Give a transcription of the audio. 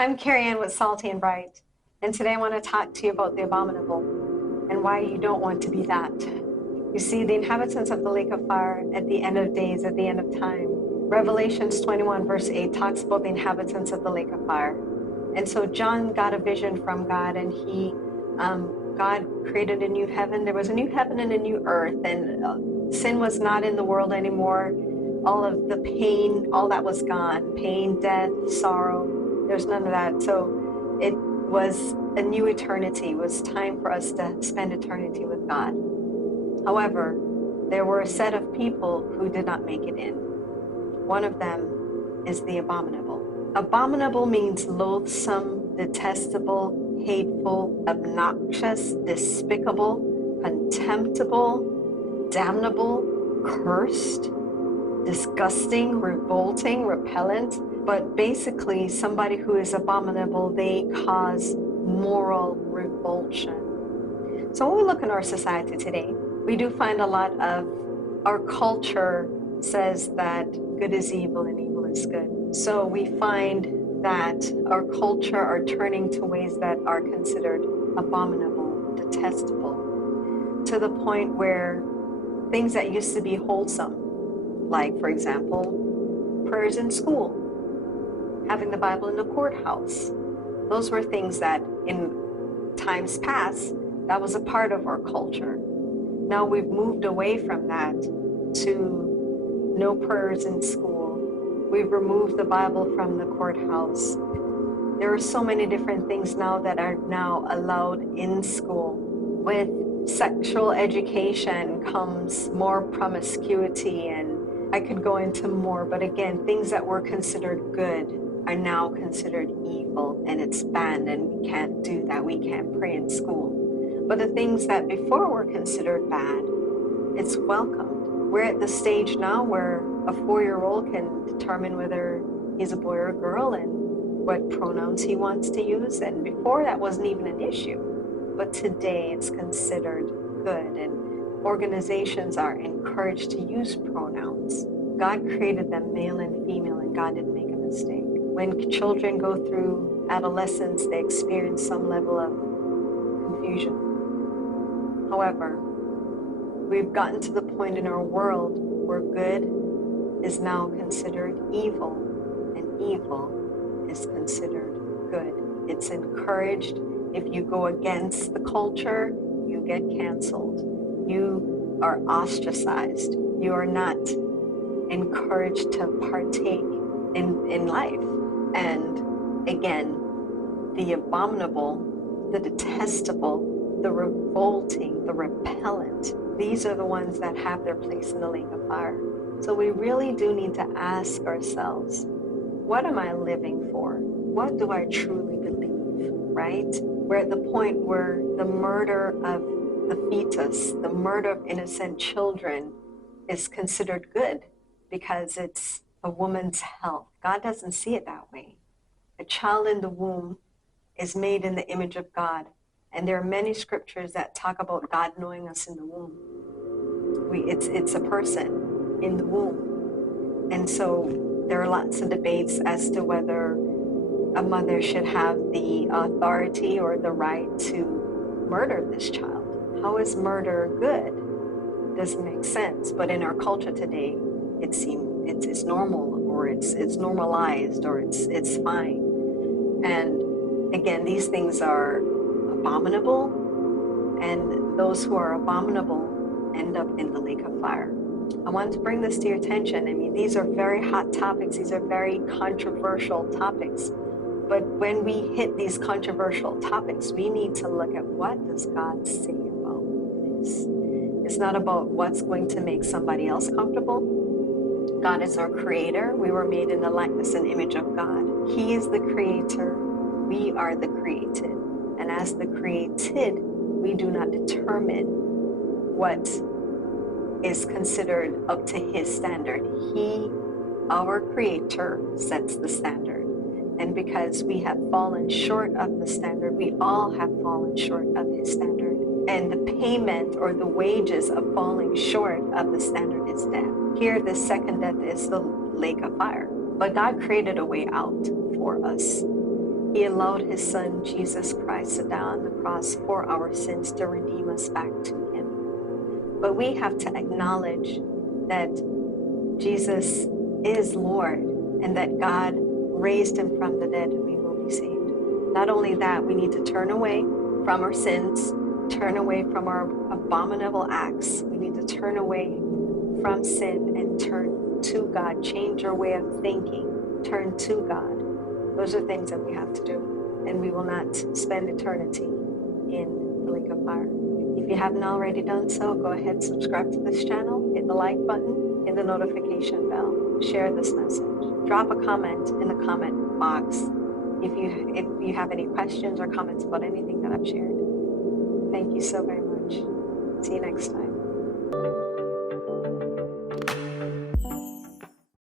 I'm Carrie Ann with Salty and Bright, and today I want to talk to you about the abominable and why you don't want to be that. You see, the inhabitants of the lake of fire at the end of days, at the end of time. Revelations 21 verse 8 talks about the inhabitants of the lake of fire. And so John got a vision from God, and God created a new heaven. There was a new heaven and a new earth, and sin was not in the world anymore. All of the pain, all that was gone. Pain, death, sorrow, there's none of that. So it was a new eternity. It was time for us to spend eternity with God. However, there were a set of people who did not make it in. One of them is the abominable. Abominable means loathsome, detestable, hateful, obnoxious, despicable, contemptible, damnable, cursed, disgusting, revolting, repellent. But basically, somebody who is abominable, they cause moral revulsion. So when we look in our society today, we do find a lot of our culture says that good is evil and evil is good. So we find that our culture are turning to ways that are considered abominable, detestable, to the point where things that used to be wholesome, like, for example, prayers in school, having the Bible in the courthouse, those were things that in times past, that was a part of our culture. Now we've moved away from that to no prayers in school. We've removed the Bible from the courthouse. There are so many different things now that are now allowed in school. With sexual education comes more promiscuity, and I could go into more, but again, things that were considered good are now considered evil, and it's banned, and we can't do that. We can't pray in school. But the things that before were considered bad, it's welcomed. We're at the stage now where a 4-year-old can determine whether he's a boy or a girl and what pronouns he wants to use. And before, that wasn't even an issue. But today it's considered good, and organizations are encouraged to use pronouns. God created them male and female, and God didn't make a mistake. When children go through adolescence, they experience some level of confusion. However, we've gotten to the point in our world where good is now considered evil, and evil is considered good. It's encouraged. If you go against the culture, you get canceled. You are ostracized. You are not encouraged to partake in life. And again, the abominable, the detestable, the revolting, the repellent, these are the ones that have their place in the lake of fire. So we really do need to ask ourselves, what am I living for? What do I truly believe, right? We're at the point where the murder of the fetus, the murder of innocent children is considered good because it's a woman's health. God doesn't see it that way. A child in the womb is made in the image of God. And there are many scriptures that talk about God knowing us in the womb. It's a person in the womb. And so there are lots of debates as to whether a mother should have the authority or the right to murder this child. How is murder good? Doesn't make sense. But in our culture today, it seems it's normal, or it's normalized, or it's fine. And again, these things are abominable, and those who are abominable end up in the lake of fire. I want to bring this to your attention. I mean, these are very hot topics. These are very controversial topics. But when we hit these controversial topics, we need to look at, what does God say about this? It's not about what's going to make somebody else comfortable. God is our creator. We were made in the likeness and image of God. He is the creator. We are the created. And as the created, we do not determine what is considered up to his standard. He, our creator, sets the standard. And because we have fallen short of the standard, we all have fallen short of his standard. And the payment or the wages of falling short of the standard is death. Here, the second death is the lake of fire. But God created a way out for us. He allowed his son, Jesus Christ, to die on the cross for our sins to redeem us back to him. But we have to acknowledge that Jesus is Lord and that God raised him from the dead and we will be saved. Not only that, we need to turn away from our sins, turn away from our abominable acts. We need to turn away from sin and turn to God. Change our way of thinking, turn to God. Those are things that we have to do, and we will not spend eternity in the lake of fire. If you haven't already done so, go ahead, subscribe to this channel, hit the like button, hit the notification bell, share this message. Drop a comment in the comment box if you have any questions or comments about anything that I've shared. Thank you so very much. See you next time.